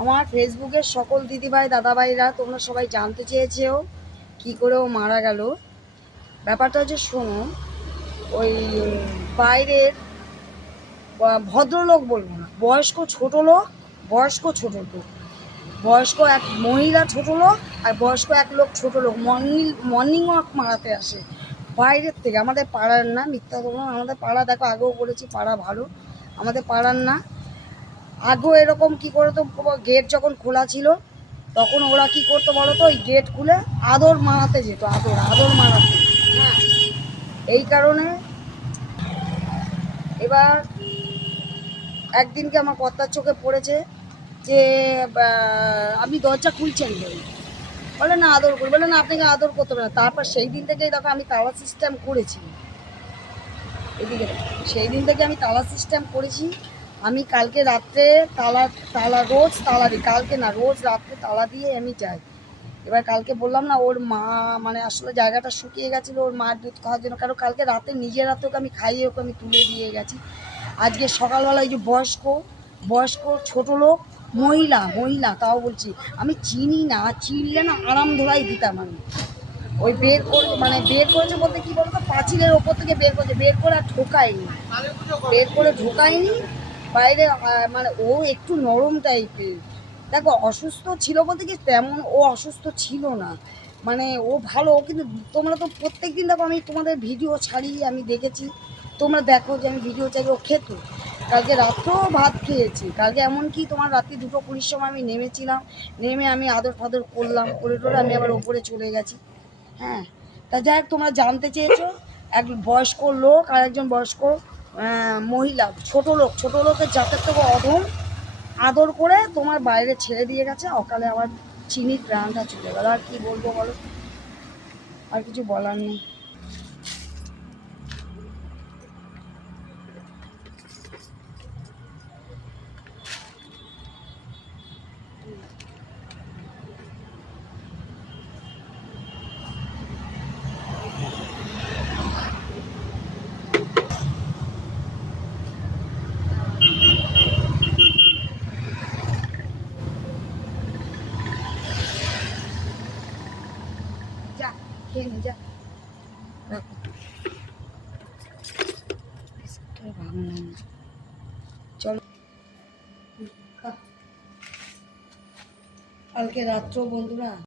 আমার ফেসবুকের সকল দিদিভাই দাদাভাইরা তোমরা সবাই জানতে চেয়েছেও কি করে ও মারা গেল। ব্যাপারটা হচ্ছে শোনো, ওই বাইরের ভদ্রলোক বলবো না, বয়স্ক ছোট লোক, বয়স্ক এক মহিলা ছোট লোক আর বয়স্ক এক লোক ছোট লোক মর্নিং ওয়াক মারাতে আসে বাইরের থেকে। আমাদের পাড়ার না, মিথ্যা বলবো, আমাদের পাড়া দেখো, আগেও বলেছি পাড়া ভালো, আমাদের পাড়ার না। আগেও এরকম কি করে, তো গেট যখন খোলা ছিল তখন ওরা কি করতো বলো তো, ওই গেট খুলে আদর মারাতে যেত, আদর মারাতে। হ্যাঁ, এই কারণে এবার একদিনকে আমার কর্তার চোখে পড়েছে যে আপনি দরজা খুলছেন কেন, বলে না আদর করি, বলে না আপনাকে আদর করতে হবে না। তারপর সেই দিন থেকেই দেখো আমি তালা সিস্টেম করেছি এদিকে, সেই দিন থেকে আমি তালা সিস্টেম করেছি। আমি কালকে রাত্রে রোজ তালা দিই, কালকে না রোজ রাত্রে তালা দিয়ে আমি যাই। এবার কালকে বললাম না, ওর মা মানে আসলে জায়গাটা শুকিয়ে গেছিলো ওর মার দুধ খাওয়ার জন্য, কারণ কালকে রাতে নিজের রাতে ওকে আমি খাইয়ে ওকে আমি তুলে দিয়ে গেছি। আজকে সকালবেলা ওই যে বয়স্ক ছোট লোক মহিলা তাও বলছি, আমি চিনি না, চিনলে না আরাম ধরাই দিতাম আমি। ওই বের করেছে বলতে কি বলতো, পাঁচিলের ওপর থেকে বের করে আর ঢোকায়নি বাইরে। মানে ও একটু নরম টাইপের, দেখো অসুস্থ ছিল বলতে কি তেমন ও অসুস্থ ছিল না, মানে ও ভালো। কিন্তু তোমরা তো প্রত্যেক দিন দেখো, আমি তোমাদের ভিডিও ছাড়ি, আমি দেখেছি তোমরা দেখো যে আমি ভিডিও চাই। ও খেত, কালকে রাত্রেও ভাত খেয়েছি, কালকে এমনকি তোমার রাত্রি 2:20 সময় আমি নেমেছিলাম, নেমে আমি আদর ফাদর করলাম, করে আমি আবার ওপরে চলে গেছি। হ্যাঁ, তা যাই হোক, তোমরা জানতে চেয়েছো এক বয়স্ক লোক আর একজন বয়স্ক মহিলা, ছোট লোকের জাতের থেকে অধম আদর করে তোমার বাইরে ছেড়ে দিয়ে গেছে। অকালে আমার চিনির প্রাণটা চলে গেল। আর কি বলবো বলো, আর কিছু বলার নেই। যা খেয়ে নে, যা রাখো, চলো। কালকে রাত্র বন্ধুরা